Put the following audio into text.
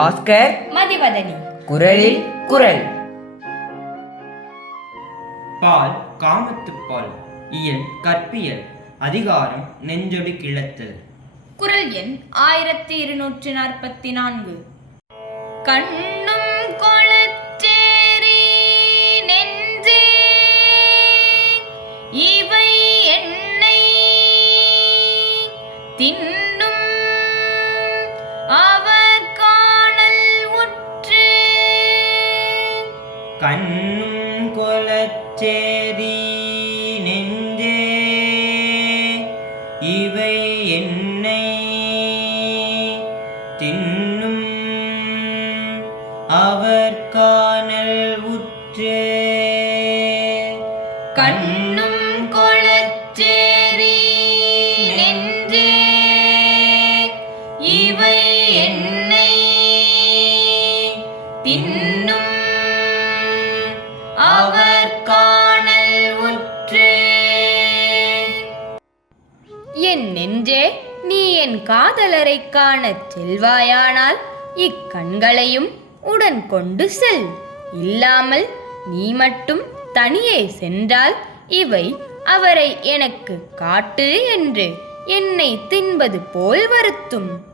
பாஸ்கர் மதிவதனி. குரலில் குரல். பால் காமத்துப்பால். இயல் கற்பியல். அதிகாரம் நெஞ்சொடு கிளத்தல். குரல் எண் 1244. கண்ணும் கொளச்சேரி நெஞ்சே இவை என்னை தின்னும் அவர் காணல் உற்று. கண்ணும் கொளச்சேரி நெஞ்சே இவை என்னை தின்னும் அவர் காணல் உற்று. கண்ணும் கொளச்சேரி நெஞ்சே இவை என்னை தின்னும் அவர் காணல் உற்று. என் நெஞ்சே, நீ என் காதலரை காணச் செல்வாயானால் இக்கண்களையும் உடன் கொண்டு செல். இல்லாமல் நீ மட்டும் தனியே சென்றால் இவை அவரை எனக்கு காட்டு என்று என்னை தின்பது போல் வருத்தும்.